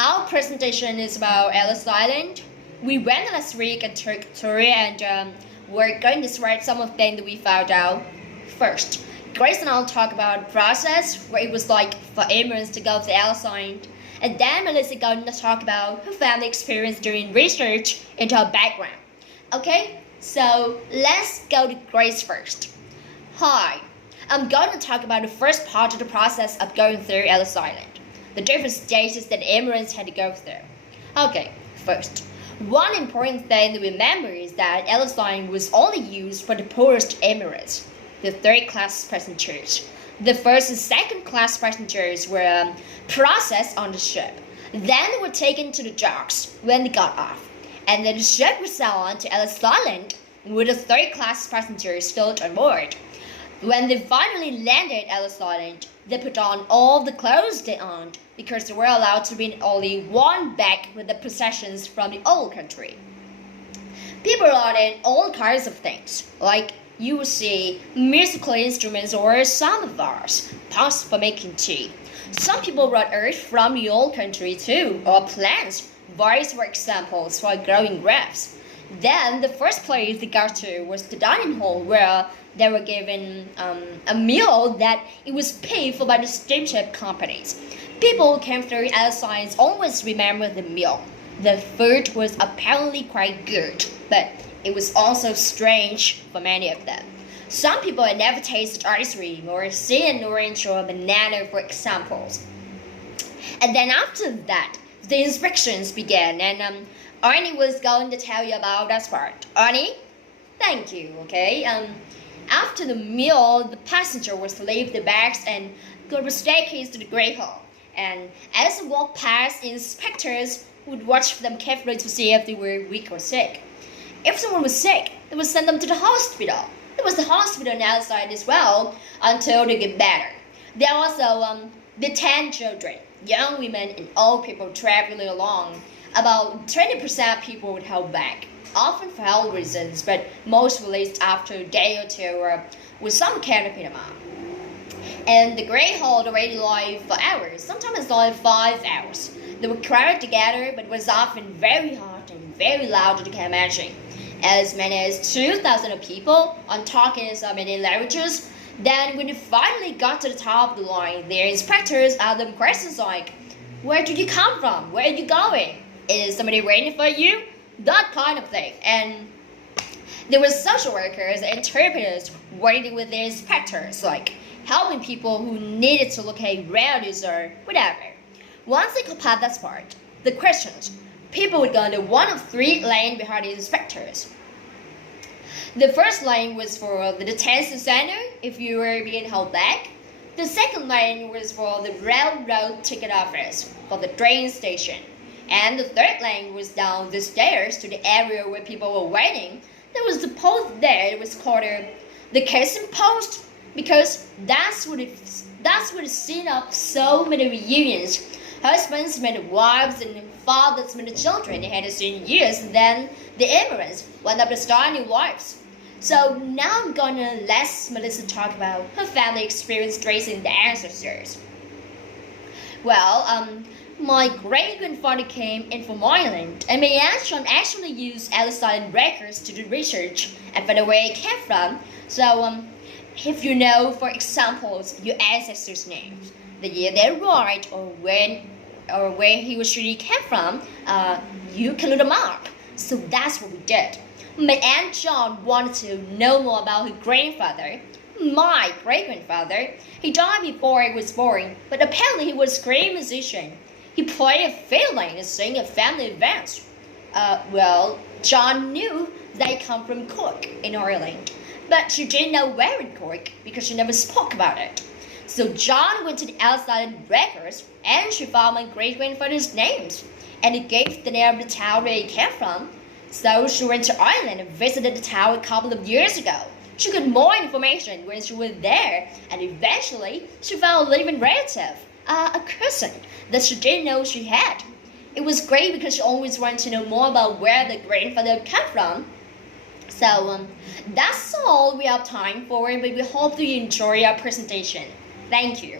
Our presentation is about Ellis Island. We went last week and took a tour, and we're going to describe some of the things that we found out. First, Grace and I'll talk about the process, what it was like for immigrants to go to Ellis Island. And then Melissa is going to talk about her family experience during research into her background. Okay, so let's go to Grace first. Hi, I'm going to talk about the first part of the process of going through Ellis Island. The different stages that immigrants had to go through. Okay, first, one important thing to remember is that Ellis Island was only used for the poorest immigrants, the third-class passengers. The first and second-class passengers were processed on the ship. Then they were taken to the docks when they got off. And then the ship was sailed on to Ellis Island with the third-class passengers still on board. When they finally landed at Ellis Island, they put on all the clothes they owned because they were allowed to bring only one bag with the possessions from the old country. People brought in all kinds of things, like you will see musical instruments or samovars, pots for making tea. Some people brought earth from the old country too, or plants. Various were examples for growing grapes. Then the first place they got to was the dining hall, where they were given a meal that it was paid for by the steamship companies. People who came through Ellis Island always remember the meal. The food was apparently quite good, but it was also strange for many of them. Some people had never tasted ice cream or seen an orange or a banana, for examples. And then after that, the inspections began, and Arnie was going to tell you about that part. Arnie? Thank you, okay? After the meal, the passenger was to leave the bags and go to the staircase to the Great Hall. And as they walked past, inspectors would watch them carefully to see if they were weak or sick. If someone was sick, they would send them to the hospital. There was the hospital on the outside as well until they get better. There were also the 10 children, young women and old people traveling along. About 20% of people would hold back, often for health reasons, but most released after a day or two or with some kind of pneumonia. And the Great Hall already live for hours, sometimes only 5 hours. They were crowded together, but it was often very hot and very loud, as you can imagine. As many as 2,000 people on talking in so many languages. Then when they finally got to the top of the line, their inspectors asked them questions like, "Where did you come from? Where are you going? Is somebody waiting for you?" That kind of thing. And there were social workers and interpreters working with the inspectors, like helping people who needed to locate relatives or whatever. Once they got past that part, the questions, people would go into one of 3 lanes behind the inspectors. The first lane was for the detention center, if you were being held back. The second lane was for the railroad ticket office, for the train station. And the third lane was down the stairs to the area where people were waiting. There was the post there. It was called the kissing post, because that's what it seen up so many reunions. Husbands met wives and fathers met children they hadn't seen in years, and then the immigrants went up to start new lives. So now I'm gonna let Melissa talk about her family experience tracing the ancestors. Well, my great-grandfather came in from Ireland, and my aunt John actually used Ellis Island records to do research and find out where he came from. So, if you know, for examples, your ancestors' names, the year they arrived, or where he was really came from, you can look them up. So that's what we did. My aunt John wanted to know more about her grandfather, my great-grandfather. He died before I was born, but apparently he was a great musician. He played a fiddle and sang at family events. John knew they come from Cork in Ireland, but she didn't know where in Cork because she never spoke about it. So John went to the Ellis Island records and she found my great-grandfather's names, and he gave the name of the town where he came from. So she went to Ireland and visited the town a couple of years ago. She got more information when she was there, and eventually she found a living relative, a cousin that she didn't know she had. It was great because she always wanted to know more about where the grandfather came from. So that's all we have time for, but we hope you enjoy our presentation. Thank you.